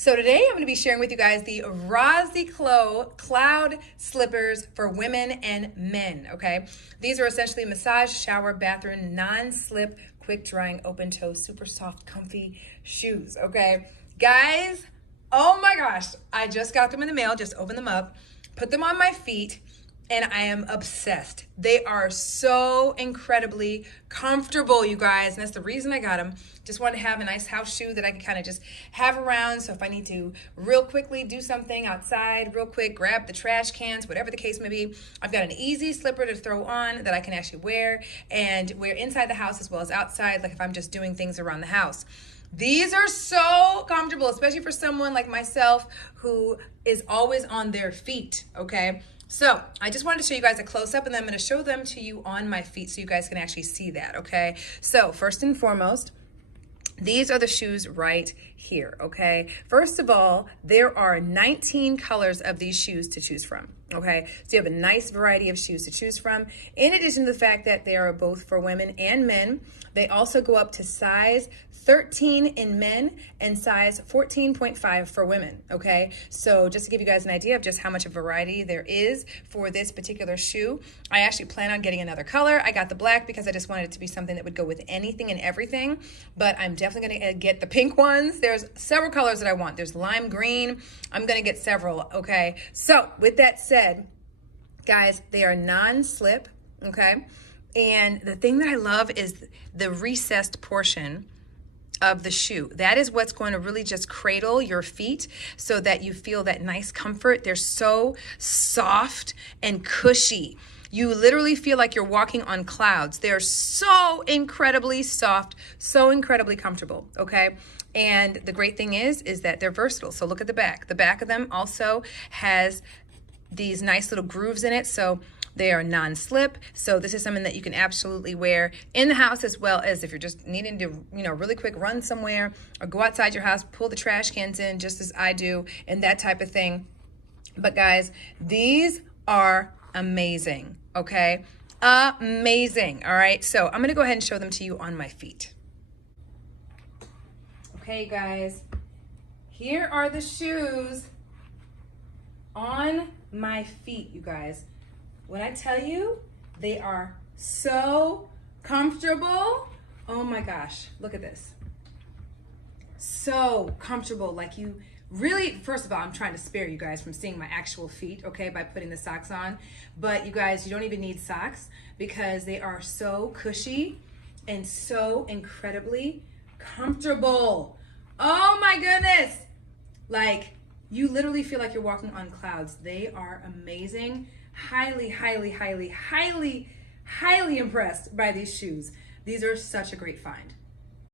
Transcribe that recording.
So today I'm going to be sharing with you guys the Rosiclo Cloud Slippers for women and men, okay? These are essentially massage, shower, bathroom, non-slip, quick drying, open toe, super soft, comfy shoes, okay? Guys, oh my gosh, I just got them in the mail, just opened them up, put them on my feet, and I am obsessed. They are so incredibly comfortable, you guys, and that's the reason I got them. Just wanted to have a nice house shoe that I can kind of just have around, so if I need to real quickly do something outside, real quick, grab the trash cans, whatever the case may be, I've got an easy slipper to throw on that I can actually wear and wear inside the house as well as outside, like if I'm just doing things around the house. These are so comfortable, especially for someone like myself who is always on their feet, okay? So I just wanted to show you guys a close-up, and then I'm going to show them to you on my feet so you guys can actually see that, okay? So first and foremost, these are the shoes right here, okay? First of all, there are 19 colors of these shoes to choose from, okay? So you have a nice variety of shoes to choose from. In addition to the fact that they are both for women and men, they also go up to size 13 in men and size 14.5 for women, okay? So just to give you guys an idea of just how much of variety there is for this particular shoe, I actually plan on getting another color. I got the black because I just wanted it to be something that would go with anything and everything, but I'm definitely gonna get the pink ones. There's several colors that I want. There's lime green. I'm gonna get several, okay? So with that said, guys, they are non-slip, okay? And the thing that I love is the recessed portion of the shoe. That is what's going to really just cradle your feet so that you feel that nice comfort. They're so soft and cushy. You literally feel like you're walking on clouds. They're so incredibly soft, so incredibly comfortable, okay? And the great thing is that they're versatile. So look at the back. The back of them also has these nice little grooves in it. So they are non-slip, so this is something that you can absolutely wear in the house as well as if you're just needing to, really quick run somewhere or go outside your house, pull the trash cans in just as I do and that type of thing. But guys, these are amazing, okay? Amazing, all right? So I'm gonna go ahead and show them to you on my feet. Okay, guys, here are the shoes on my feet, you guys. When I tell you, they are so comfortable. Oh my gosh, look at this. So comfortable, like you really, first of all, I'm trying to spare you guys from seeing my actual feet, okay, by putting the socks on. But you guys, you don't even need socks because they are so cushy and so incredibly comfortable. Oh my goodness. Like, you literally feel like you're walking on clouds. They are amazing. Highly, highly, highly, highly, highly impressed by these shoes. These are such a great find.